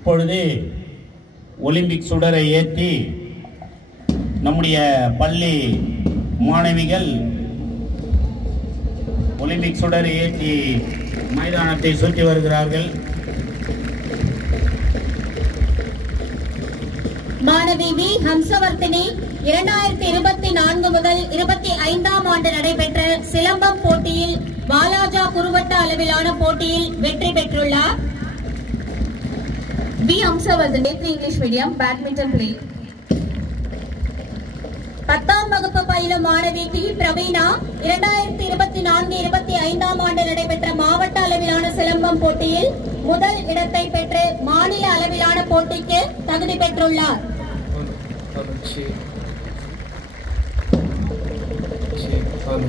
இப்பொழுது ஒலிம்பிக் சுடரை ஏற்றி நம்முடைய பள்ளி மாணவிகள் ஒலிம்பிக் சுடரை ஏற்றி மைதானத்தை சுற்றி வருகிறார்கள். மாணவி வி ஹம்சவர்த்தினி 2024 முதல் 25ஆம் ஆண்டு நடைபெற்ற சிலம்பம் போட்டியில் வாலாஜா குறுவட்ட அளவிலான போட்டியில் வெற்றி பெற்றுள்ளார். V Hamsavarthini English medium badminton play. 10ஆம் வகுப்பு பயிலும் மாணவி டி பிரவீனா 2024-25ஆம் ஆண்டு நடைபெற்ற மாவட்ட அளவிலான சிலம்பம் போட்டியில் முதல் இடத்தை பெற்று மாநில அளவிலான போட்டிக்கு தகுதி பெற்றுள்ளார்.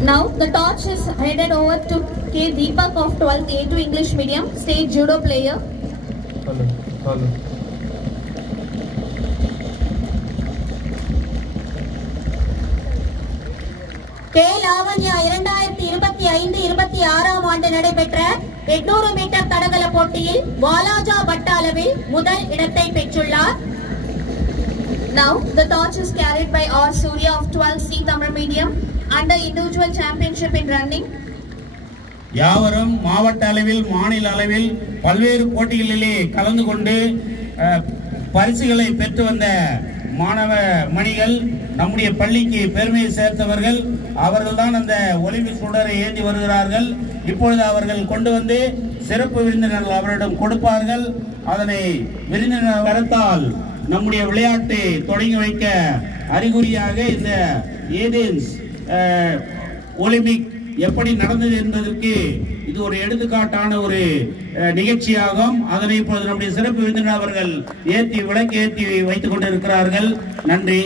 Now the torch is headed over to K. Deepak of 12th A2 English medium, state judo player. K Lavanya 2025-26ஆம் ஆண்டு நடைபெற்ற 800 மீட்டர் தடகள போட்டியில் வாலாஜா வட்ட அளவில் முதல் இடத்தை பெற்றுள்ளார். Now the torch is carried by R. Surya of 12th C Tamil medium under individual championship in running. யாவரும் மாவட்ட அளவில் மாநில அளவில் பல்வேறு போட்டிகளிலே கலந்து கொண்டு பரிசுகளை பெற்று வந்த மாணவ மணிகள் நம்முடைய பள்ளிக்கு பெருமையை சேர்த்தவர்கள். அவர்கள்தான் அந்த ஒலிம்பிக் சுடரை ஏந்தி வருகிறார்கள். இப்பொழுது அவர்கள் கொண்டு வந்து சிறப்பு விருந்தினர்கள் அவரிடம் கொடுப்பார்கள். அதனை விருந்தினர் வரத்தால் நம்முடைய விளையாட்டை தொடங்கி வைக்க அறிகுறியாக இந்த ஏதென்ஸ் ஒலிம்பிக் எப்படி நடந்தது என்பதற்கு இது ஒரு எடுத்துக்காட்டான ஒரு நிகழ்ச்சியாகும். அதனை இப்பொழுது நம்முடைய சிறப்பு விருந்தினர் அவர்கள் விளக்கு ஏற்றி வைத்துக் கொண்டிருக்கிறார்கள். நன்றி.